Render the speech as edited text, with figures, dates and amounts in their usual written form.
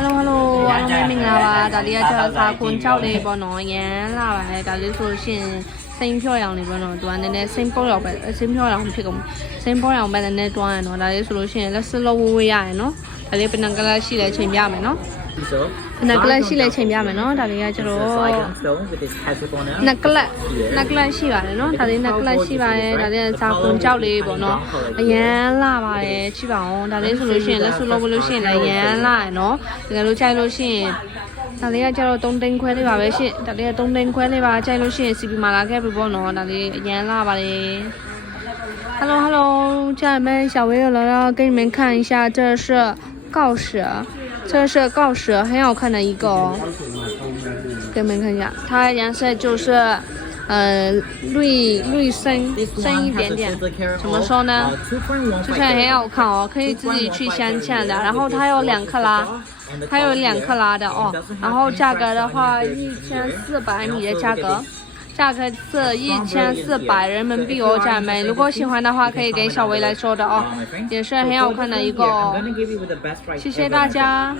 Hello， အားလုံးပဲမင်္ဂလာပါဒါလေးကကျတော့စာခွန်6လေးပေါ့နော်ရမ်းလာပါတယ်ဒါလေးဆိုရှင်စိမ့်ဖြော့ရောင်လေးပေါ့နော်သူကနည်းနည်းစိမ့်ပေါရောင်ပဲစိမ့်ဖြော့ရောင်ဖြစ်ကုန်စိမ့်ပေါရောင်ပဲနည်းနည်းတွန်းရနော်ဒါလေးဆိုလို့ရှိရင်လက်စလုံးဝေးဝေးရရနော်ဒါလေးပနံကလရှိလဲချိန်ပြမယ်နော်ပနံကလရှိလဲချိန်ပြမယ်နော်ဒါလေးကကျတော့နက်ကလရှိပါတယ်နော်ဒါလေးနက်ကလရှိပါတယ်ဒါလေးစာခွန်6လေးပေါ့နော်အရန်လာပါတယ်ကြည့်ပါဦးဒါလေးဆိုလို့ရှိရင်လက်စလုံးဝေးလို့ရှိရင်လည်းရမ်းလာရနော်တကယ်လို့ကြိုက်လို့ရှိရင်ဒါလေးကကျတော့3သိန်းခွဲလေးပါပဲရှင့်ဒါလေးက3သိန်းခွဲလေးပါကြိုက်လို့ရှိရင် CP မှာလာခဲ့ပြီပေါ့နော်ဒါလေးအရန်လာပါတယ် Hello， 家人们，小薇又来了，给你们看一下，这是告示，这是告示，很好看的一个哦，给你们看一下，它的颜色就是绿深一点点，怎么说呢？就是很好看哦，可以自己去镶嵌的，然后它有2克拉。它有2克拉的哦，然后价格的话1400米的价格是1400人民币哦，家人们，如果喜欢的话可以给小薇来说的哦，也是很好看的一个哦，谢谢大家。